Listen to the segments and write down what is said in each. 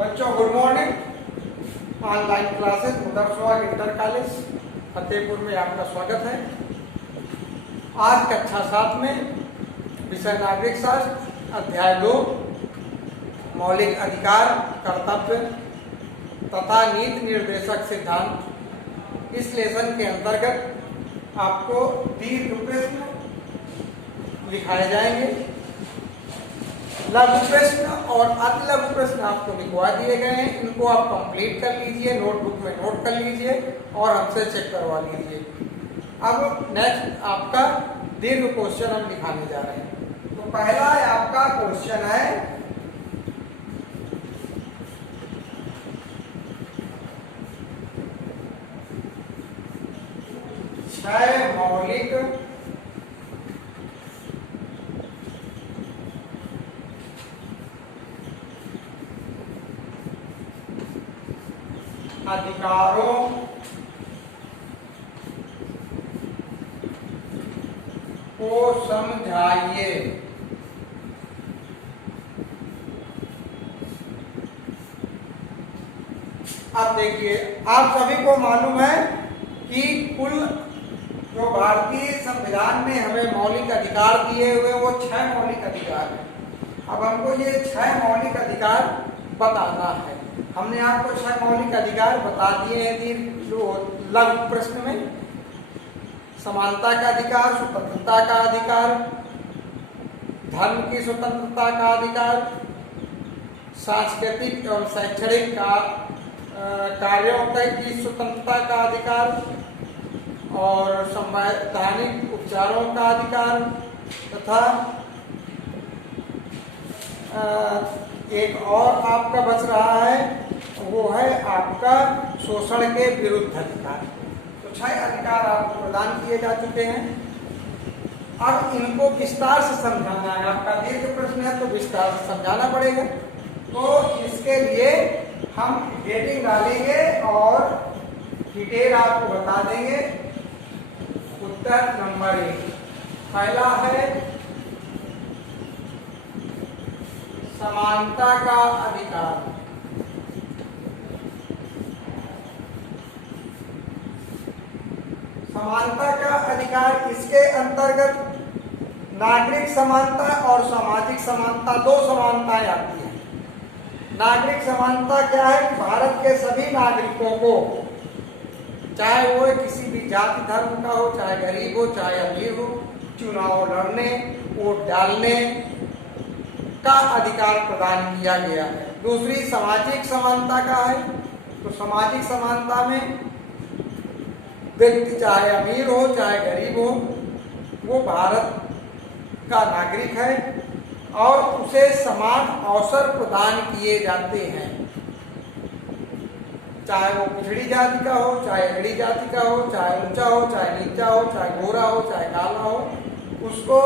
बच्चों good morning. Online classes मुदरसवाग inter college Fatehpur में आपका स्वागत है। आज कक्षा 7 में विषय नागरिक शास्त्र अध्याय 2 मौलिक अधिकार कर्तव्य तथा नीति निर्देशक सिद्धांत, इस लेसन के अंतर्गत आपको दीर्घ प्रश्न लिखाए जाएंगे। लघु प्रश्न और अति लघु प्रश्न आपको लिखवा दिए गए हैं, इनको आप कंप्लीट कर लीजिए, नोटबुक में नोट कर लीजिए और हमसे चेक करवा लीजिए। अब नेक्स्ट आपका दीर्घ क्वेश्चन हम लिखाने जा रहे हैं। तो पहला है आपका क्वेश्चन है छह मौलिक अधिकारों को समझाइए। अब देखिए, आप सभी को मालूम है कि कुल जो भारतीय संविधान ने हमें मौलिक अधिकार दिए हुए वो 6 मौलिक अधिकार हैं। अब हमको ये 6 मौलिक अधिकार बताना है। हमने आपको 6 मौलिक अधिकार बता दिए हैं लघु प्रश्न में। समानता का अधिकार, स्वतंत्रता का अधिकार, धर्म की स्वतंत्रता का अधिकार, सांस्कृतिक एवं शैक्षणिक कार्यों की स्वतंत्रता का अधिकार और संवैधानिक उपचारों का अधिकार तथा एक और आपका बच रहा है, वो है आपका शोषण के विरुद्ध अधिकार। तो 6 अधिकार आपको प्रदान किए जा चुके हैं। अब इनको विस्तार से समझाना है। आपका दीर्घ प्रश्न है तो विस्तार से समझाना पड़ेगा। तो इसके लिए हम हेडिंग डालेंगे और डिटेल आपको बता देंगे। उत्तर नंबर 1 पहला है समानता का अधिकार। समानता का अधिकार, इसके अंतर्गत नागरिक समानता और सामाजिक समानता, 2 समानताएं आती हैं। नागरिक समानता क्या है कि भारत के सभी नागरिकों को, चाहे वो किसी भी जाति धर्म का हो, चाहे गरीब हो चाहे अमीर हो, चुनाव लड़ने, वोट डालने का अधिकार प्रदान किया गया है। दूसरी सामाजिक समानता का है। तो सामाजिक समानता में व्यक्ति चाहे अमीर हो चाहे गरीब हो, वो भारत का नागरिक है और उसे समान अवसर प्रदान किए जाते हैं। चाहे वो पिछड़ी जाति का हो, चाहे अगड़ी जाति का हो, चाहे ऊंचा हो चाहे नीचा हो, चाहे गोरा हो चाहे काला हो, उसको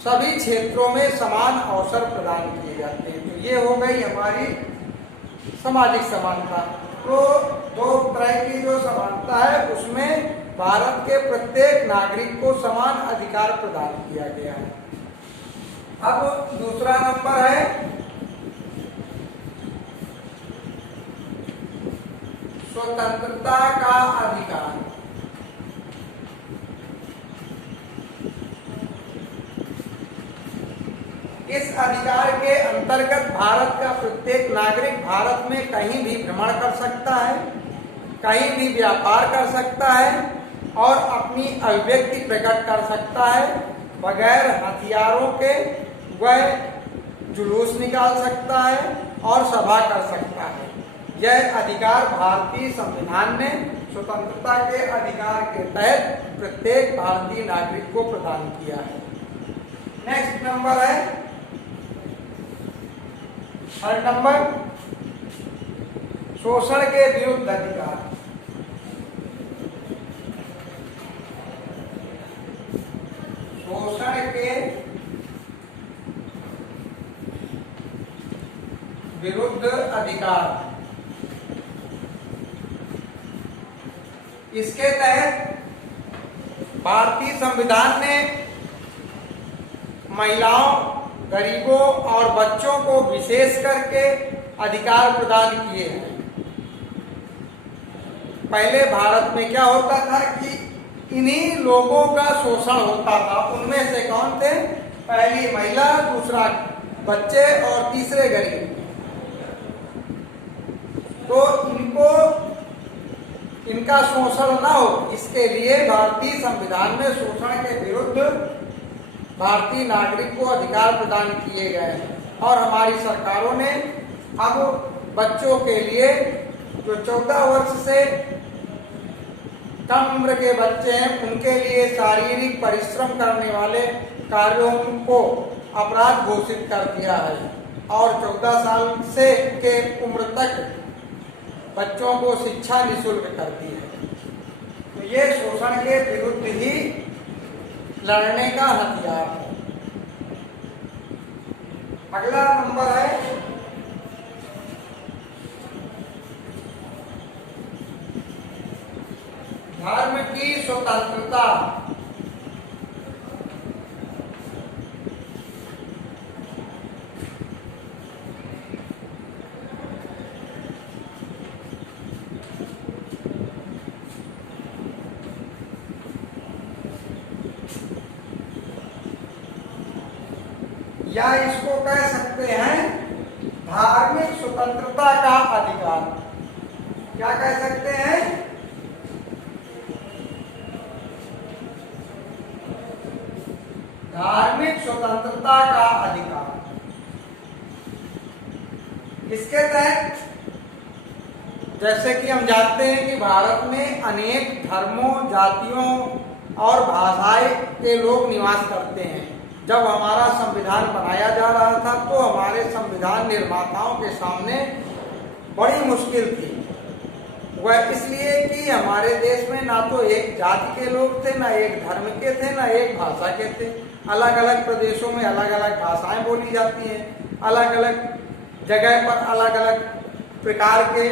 सभी क्षेत्रों में समान अवसर प्रदान किए जाते हैं। तो ये हो गई हमारी सामाजिक समानता। तो 2 तरह की जो समानता है उसमें भारत के प्रत्येक नागरिक को समान अधिकार प्रदान किया गया है। अब दूसरा नंबर है स्वतंत्रता का अधिकार। इस अधिकार के अंतर्गत भारत का प्रत्येक नागरिक भारत में कहीं भी भ्रमण कर सकता है, कहीं भी व्यापार कर सकता है और अपनी अभिव्यक्ति प्रकट कर सकता है। बगैर हथियारों के वह जुलूस निकाल सकता है और सभा कर सकता है। यह अधिकार भारतीय संविधान ने स्वतंत्रता के अधिकार के तहत प्रत्येक भारतीय नागरिक को प्रदान किया है। नेक्स्ट नंबर है 3rd नंबर शोषण के विरुद्ध अधिकार। शोषण के विरुद्ध अधिकार, इसके तहत भारतीय संविधान ने महिलाओं, गरीबों और बच्चों को विशेष करके अधिकार प्रदान किए हैं। पहले भारत में क्या होता था कि इन्हीं लोगों का शोषण होता था। उनमें से कौन थे? पहली महिला, दूसरा बच्चे और तीसरे गरीब। तो इनका शोषण ना हो, इसके लिए भारतीय संविधान में शोषण के विरुद्ध भारतीय नागरिक को अधिकार प्रदान किए गए हैं। और हमारी सरकारों ने अब बच्चों के लिए जो 14 वर्ष से कम उम्र के बच्चे हैं, उनके लिए शारीरिक परिश्रम करने वाले कार्यों को अपराध घोषित कर दिया है और 14 साल से के उम्र तक बच्चों को शिक्षा निःशुल्क कर दी है। तो ये शोषण के विरुद्ध ही लड़ने का हथियार है। अगला नंबर है धर्म की स्वतंत्रता। या इसको कह सकते हैं धार्मिक स्वतंत्रता का अधिकार। क्या कह सकते हैं? धार्मिक स्वतंत्रता का अधिकार। इसके तहत जैसे कि हम जानते हैं कि भारत में अनेक धर्मों, जातियों और भाषाएं के लोग निवास करते हैं। जब हमारा संविधान बनाया जा रहा था तो हमारे संविधान निर्माताओं के सामने बड़ी मुश्किल थी। वह इसलिए कि हमारे देश में ना तो एक जाति के लोग थे, ना एक धर्म के थे, ना एक भाषा के थे। अलग अलग प्रदेशों में अलग अलग भाषाएं बोली जाती हैं, अलग अलग जगह पर अलग अलग प्रकार के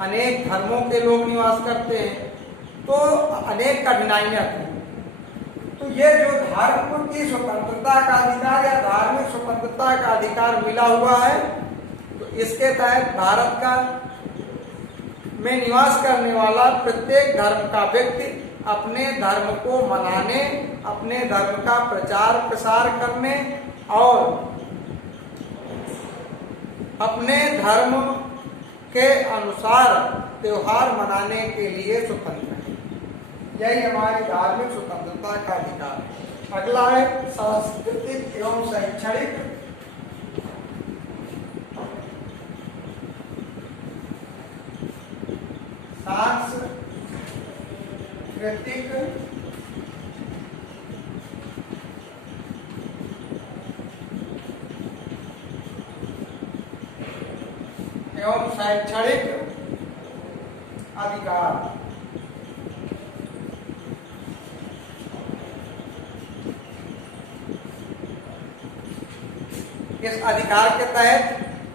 अनेक धर्मों के लोग निवास करते हैं, तो अनेक कठिनाइयां थी। तो ये जो धर्म की स्वतंत्रता का अधिकार या धार्मिक स्वतंत्रता का अधिकार मिला हुआ है, तो इसके तहत भारत का में निवास करने वाला प्रत्येक धर्म का व्यक्ति अपने धर्म को मनाने, अपने धर्म का प्रचार प्रसार करने और अपने धर्म के अनुसार त्योहार मनाने के लिए स्वतंत्र है। यही हमारी धार्मिक स्वतंत्रता का अधिकार है। अगला है सांस्कृतिक एवं शैक्षणिक। सांस्कृतिक एवं शैक्षणिक अधिकार। इस अधिकार के तहत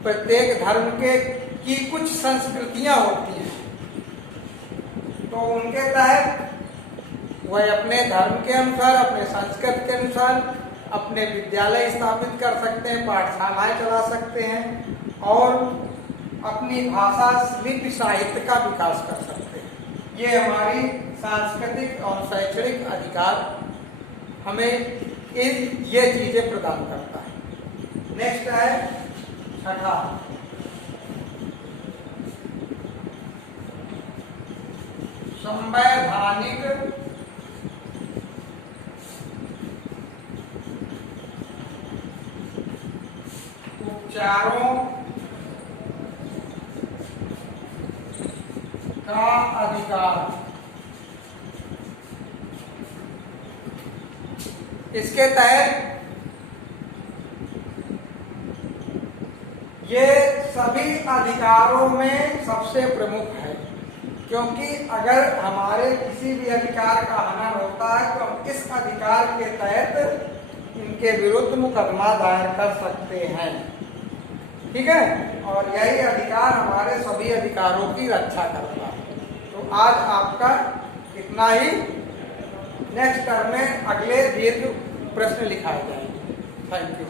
प्रत्येक धर्म की कुछ संस्कृतियां होती हैं, तो उनके तहत वह अपने धर्म के अनुसार, अपने संस्कृति के अनुसार अपने विद्यालय स्थापित कर सकते हैं, पाठशालाएं चला सकते हैं और अपनी भाषा, लिपि, साहित्य का विकास कर सकते हैं। ये हमारी सांस्कृतिक और शैक्षणिक अधिकार हमें ये चीजें प्रदान करता है। नेक्स्ट है छठा संवैधानिक उपचारों का अधिकार। इसके तहत ये सभी अधिकारों में सबसे प्रमुख है, क्योंकि अगर हमारे किसी भी अधिकार का हनन होता है तो हम इस अधिकार के तहत इनके विरुद्ध मुकदमा दायर कर सकते हैं। ठीक है, और यही अधिकार हमारे सभी अधिकारों की रक्षा करता है। तो आज आपका इतना ही। नेक्स्ट टर्म में अगले दीर्घ प्रश्न लिखाए जाएंगे। Thank you.